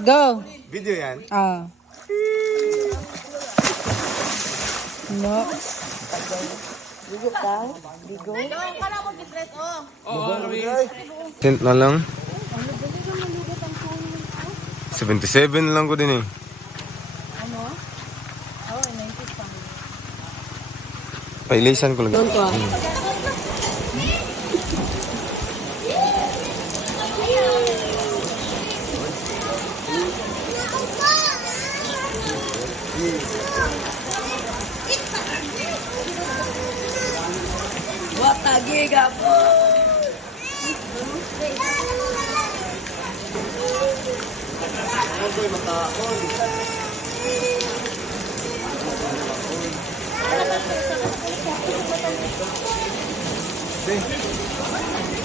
Go. Video yan? Ah. No. Bigo ka? Bigo? Tent na lang. 77 lang ko din eh. Ano? Oh, 90 pa. Pailisan ko lang. Doon ko. Watagi ka po!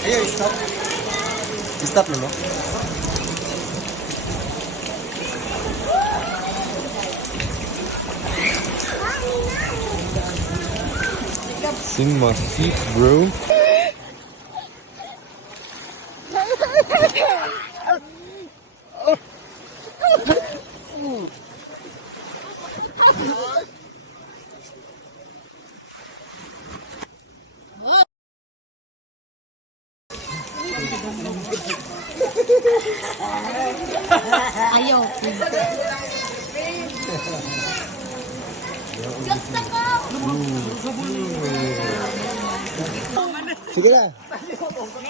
Ayo, stop. Stop na mo. Sing my feet, bro. Ayaw. Sige na.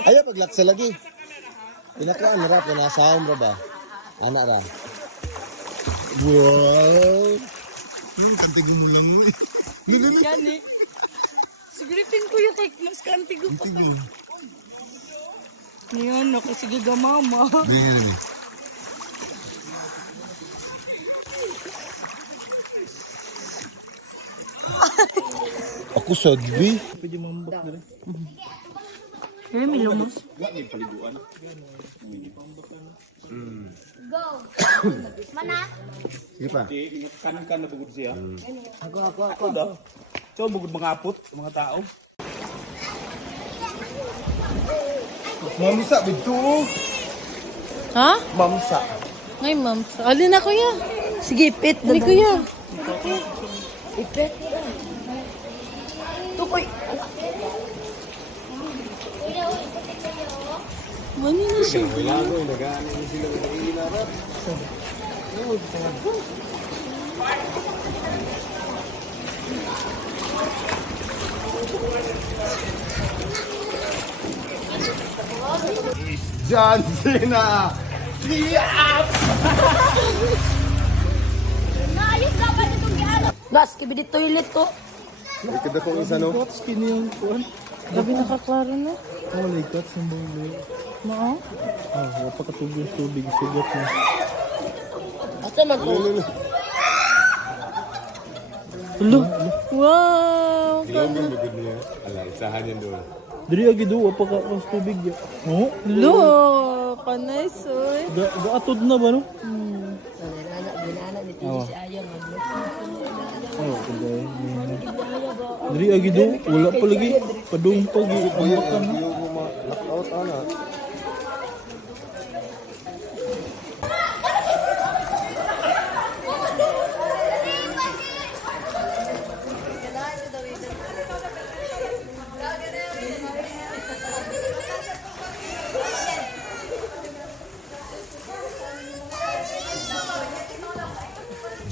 Ayaw paglaksa lagi. Pinakaan na rap, pinasahan ra ba? Anak ra. Wow! Kantig mo lang mo eh. Yan eh. Siguripin ko yung kay mas kantig ko pa. Ngayon, ako sige ga mama. Ganyan na Ako sadbi. Pwede mambak na rin. Eh, may lumos. Go. Mana? Sige pa. Kanan na bugod siya. Ako daw. So, bugod mga apot, mga tao. Mamsa, bito. Ha? Mamsa. Ngay, ma'am. Alin na kuya. Sige, pit. Hindi kuya. Ipit. Tukoy. Mani na siya. John Cena. Naayos dapat itong giano. Gas, kibidit toilet to. Ikada kong isa no. Skinny yung kuwan. Gabi nakaklaro na. Oh, likat sa mga Mao? wapa katubig tubig, sugat na. Asa man to? Hello. Wow. Ilonggan bugod niya. Ala, isahan yan doon. Diri agi do, wapa ka kas tubig ya. Oh, Hello. Kanay, soy. gaatod na ba no? Ginana ni Tito si Ayang. Oh, kuday. Diri agi do, wala pa lagi. Padung pag iambakan na. Yung ma-lockout ana.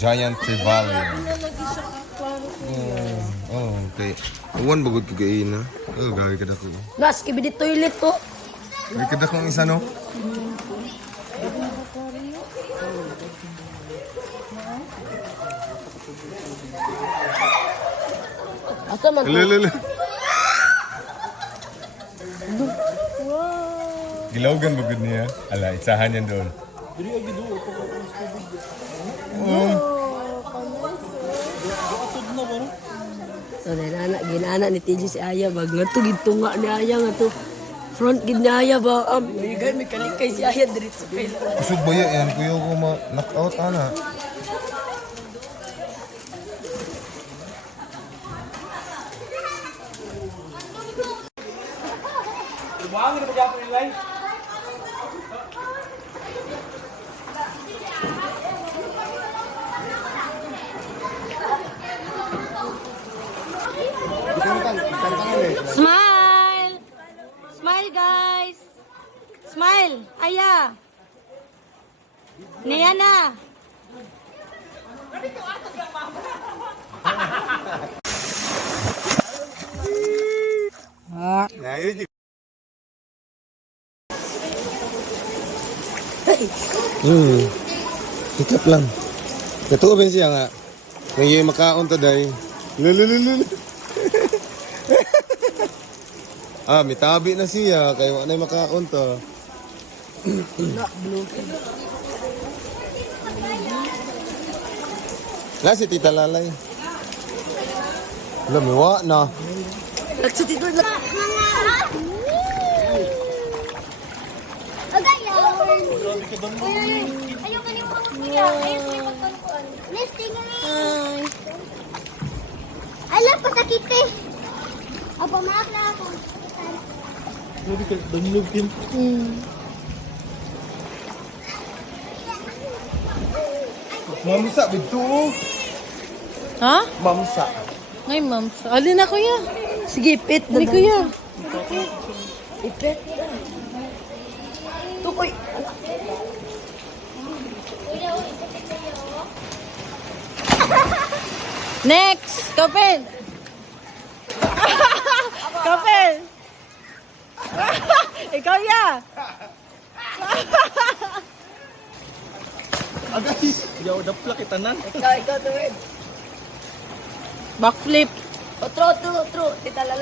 Giant Trevally. Oh, okay. Uwan bagod ko kain na. Oh, gagawin ka na ko. Gas, kibidit toilet to. Gagawin ka na kong isa no? Asa man to? Lululu. Gilogan bagod niya. Ala, isahan yan doon. Diri agi do, wapa ka kas tubig ya. Gaatod na ba no? So, ginana ni Tito si Ayang. Magnatugid tunga ni Ayang ato. Front gid ni Ayang ba? May kalikay si Ayang diretso kay. Kusog ba yan? Kuya ko ma-knockout ana. Buhangin na ba dyan nilay? Smile! Smile, guys! Smile! Aya! Niana! Hikap lang. Katuo ba siya nga? Ngayon makaon to day. Lulululul. Mitabi na siya. Kaya wala na makaon to. Wala si Tita Lalay. Wala, may wa na. Nagsutito na. Ayaw ka niyo mga kuya. Ayaw ka niyo magpangkuan. Nesting rin. Alam, pasakit eh. Apa, maaf na ako. Grabe ka, danilog yun. Mamsa, bito. Ha? Mamsa. Ngay, ma'am. Alin na, kuya? Sige, pit. Hindi, kuya. Ipit. Tukoy. Next! Kapel! Kapel! Ikaw ya! Agay! Yaw, dapla kita nan. Ikaw, tuwid. Backflip! True. Tita Lala.